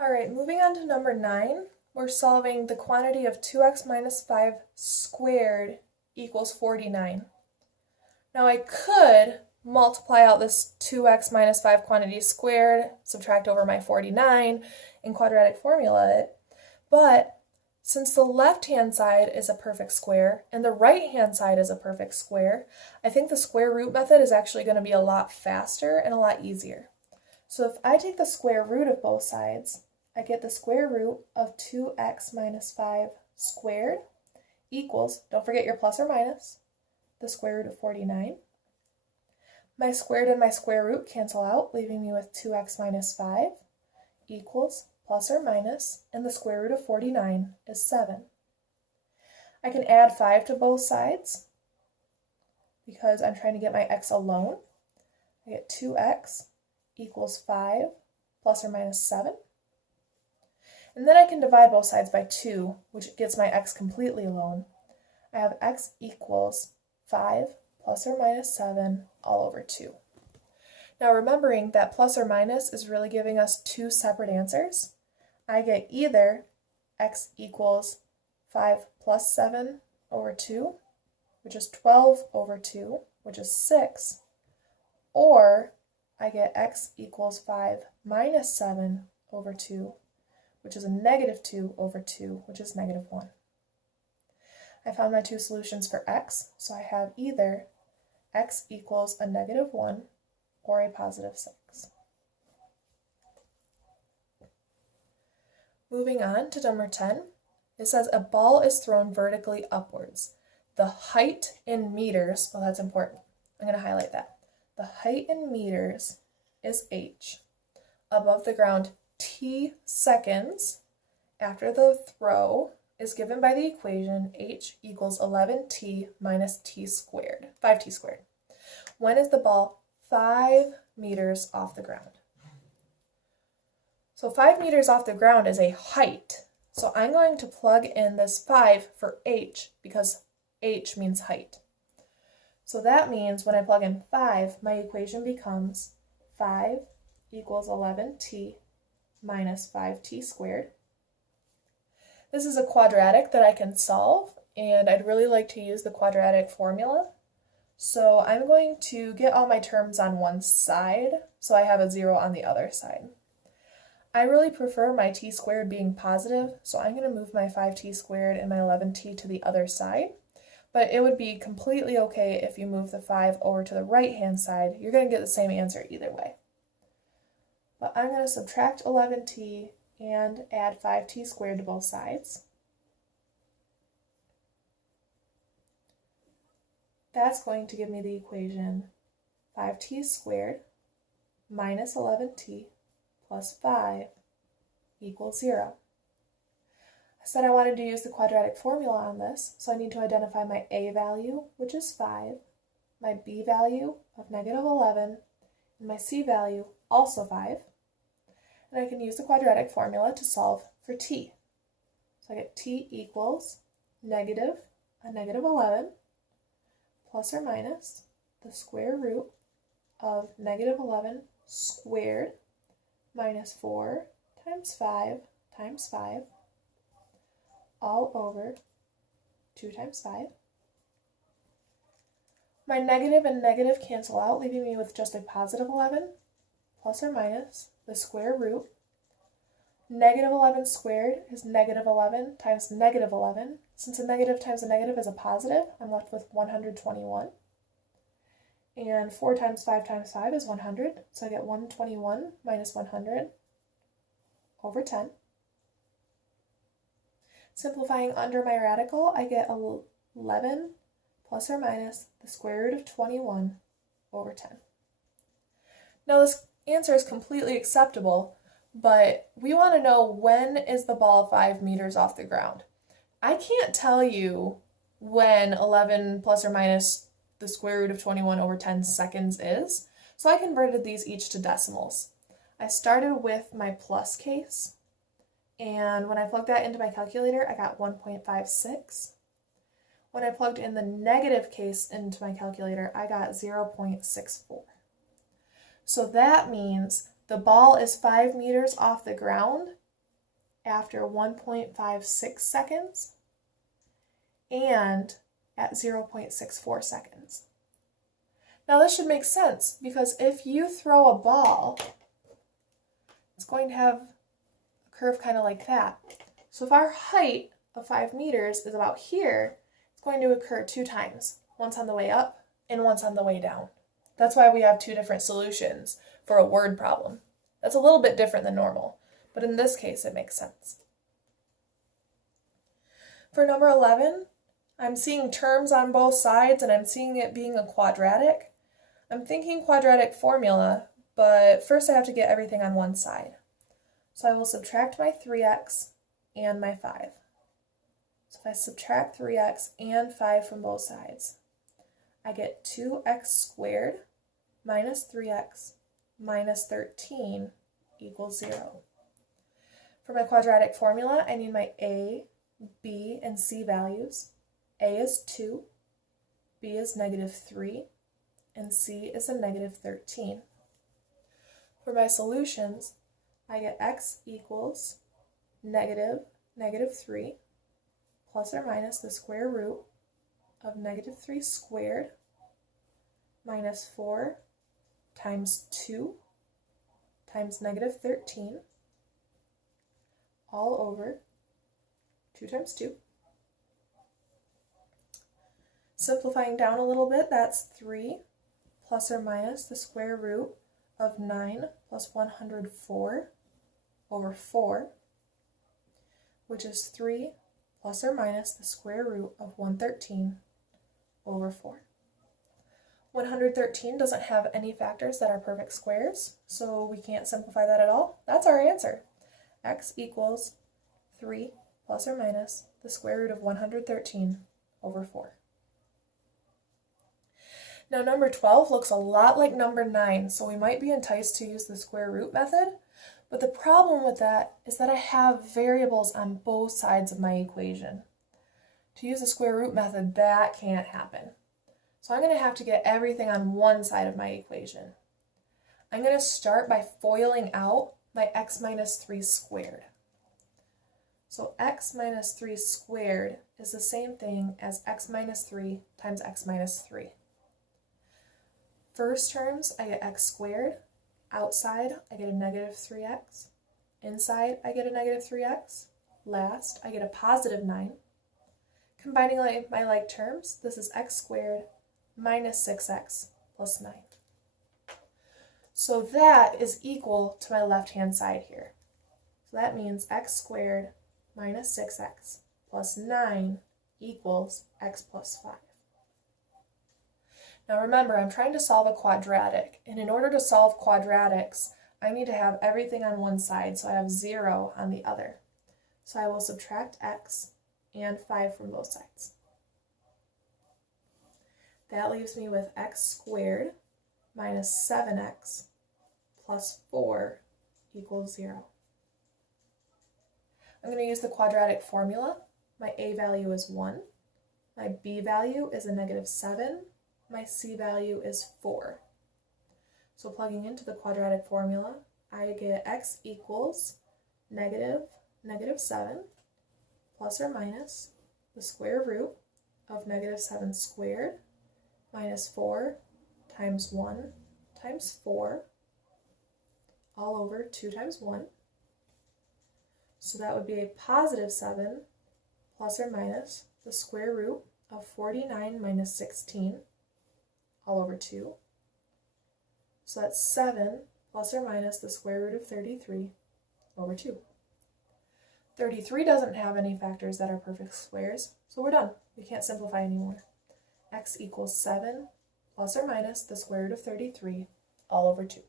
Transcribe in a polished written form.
All right, moving on to number 9, we're solving the quantity of 2x minus 5 squared equals 49. Now I could multiply out this 2x minus 5 quantity squared, subtract over my 49, and quadratic formula it, but since the left-hand side is a perfect square and the right-hand side is a perfect square, I think the square root method is actually going to be a lot faster and a lot easier. So if I take the square root of both sides, I get the square root of 2x minus 5 squared equals, don't forget your plus or minus, the square root of 49. My squared and my square root cancel out, leaving me with 2x minus 5 equals plus or minus, and the square root of 49 is 7. I can add 5 to both sides because I'm trying to get my x alone. I get 2x equals 5 plus or minus 7. And then I can divide both sides by 2, which gets my x completely alone. I have x equals 5 plus or minus 7 all over 2. Now remembering that plus or minus is really giving us two separate answers, I get either x equals 5 plus 7 over 2, which is 12 over 2, which is 6, or I get x equals 5 minus 7 over 2, which is a negative 2 over 2, which is negative 1. I found my two solutions for x, so I have either x equals a negative 1 or a positive 6. Moving on to number 10, it says a ball is thrown vertically upwards. The height in meters, well, that's important. I'm going to highlight that. The height in meters is h. Above the ground, t seconds after the throw is given by the equation h equals 11t minus t squared, 5t squared. When is the ball 5 meters off the ground? So 5 meters off the ground is a height. So I'm going to plug in this 5 for h because h means height. So that means when I plug in 5, my equation becomes 5 equals 11t minus 5t squared. This is a quadratic that I can solve, and I'd really like to use the quadratic formula. So I'm going to get all my terms on one side, so I have a 0 on the other side. I really prefer my t squared being positive, so I'm going to move my 5t squared and my 11t to the other side. But it would be completely okay if you move the 5 over to the right-hand side. You're going to get the same answer either way. But I'm going to subtract 11t and add 5t squared to both sides. That's going to give me the equation 5t squared minus 11t plus 5 equals 0. I said I wanted to use the quadratic formula on this, so I need to identify my a value, which is 5, my b value of negative 11, and my c value, also 5. And I can use the quadratic formula to solve for t. So I get t equals negative 11 plus or minus the square root of negative 11 squared minus 4 times 5 times 5 all over 2 times 5. My negative and negative cancel out, leaving me with just a positive 11 plus or minus the square root. Negative 11 squared is negative 11 times negative 11. Since a negative times a negative is a positive, I'm left with 121. And 4 times 5 is 100, so I get 121 minus 100 over 10. Simplifying under my radical, I get 11 plus or minus the square root of 21 over 10. Now this answer is completely acceptable, but we want to know when is the ball 5 meters off the ground. I can't tell you when 11 plus or minus the square root of 21 over 10 seconds is, so I converted these each to decimals. I started with my plus case, and when I plugged that into my calculator, I got 1.56. When I plugged in the negative case into my calculator, I got 0.64. So that means the ball is 5 meters off the ground after 1.56 seconds and at 0.64 seconds. Now this should make sense because if you throw a ball, it's going to have a curve kind of like that. So if our height of 5 meters is about here, it's going to occur 2 times, once on the way up and once on the way down. That's why we have 2 different solutions for a word problem. That's a little bit different than normal, but in this case it makes sense. For number 11, I'm seeing terms on both sides and I'm seeing it being a quadratic. I'm thinking quadratic formula, but first I have to get everything on one side. So I will subtract my 3x and my 5. So if I subtract 3x and 5 from both sides, I get 2x squared minus 3x minus 13 equals 0. For my quadratic formula, I need my a, b, and c values. A is 2, b is -3, and c is a -13. For my solutions, I get x equals -3 plus or minus the square root of -3 squared minus 4 times 2 times -13 all over 2 times 2. Simplifying down a little bit, that's 3 plus or minus the square root of 9 plus 104 over 4, which is 3 plus or minus the square root of 113 over 4. 113 doesn't have any factors that are perfect squares, so we can't simplify that at all. That's our answer. X equals 3 plus or minus the square root of 113 over 4. Now number 12 looks a lot like number 9, so we might be enticed to use the square root method, but the problem with that is that I have variables on both sides of my equation. To use the square root method, that can't happen. So I'm going to have to get everything on one side of my equation. I'm going to start by FOILing out my x minus 3 squared. So x minus 3 squared is the same thing as x minus 3 times x minus 3. First terms, I get x squared. Outside, I get a -3x. Inside, I get a -3x. Last, I get a positive 9. Combining my like terms, this is x squared minus 6x plus 9. So that is equal to my left-hand side here. So that means x squared minus 6x plus 9 equals x plus 5. Now remember, I'm trying to solve a quadratic, and in order to solve quadratics, I need to have everything on one side, so I have 0 on the other. So I will subtract x and 5 from both sides. That leaves me with x squared minus 7x plus 4 equals 0. I'm going to use the quadratic formula. My a value is 1, my b value is a -7, my c value is 4. So plugging into the quadratic formula, I get x equals -7 plus or minus the square root of -7 squared minus 4 times 1 times 4 all over 2 times 1. So that would be a positive 7 plus or minus the square root of 49 minus 16 all over 2. So that's 7 plus or minus the square root of 33 over 2. 33 doesn't have any factors that are perfect squares, so we're done. We can't simplify anymore. X equals 7 plus or minus the square root of 33 all over 2.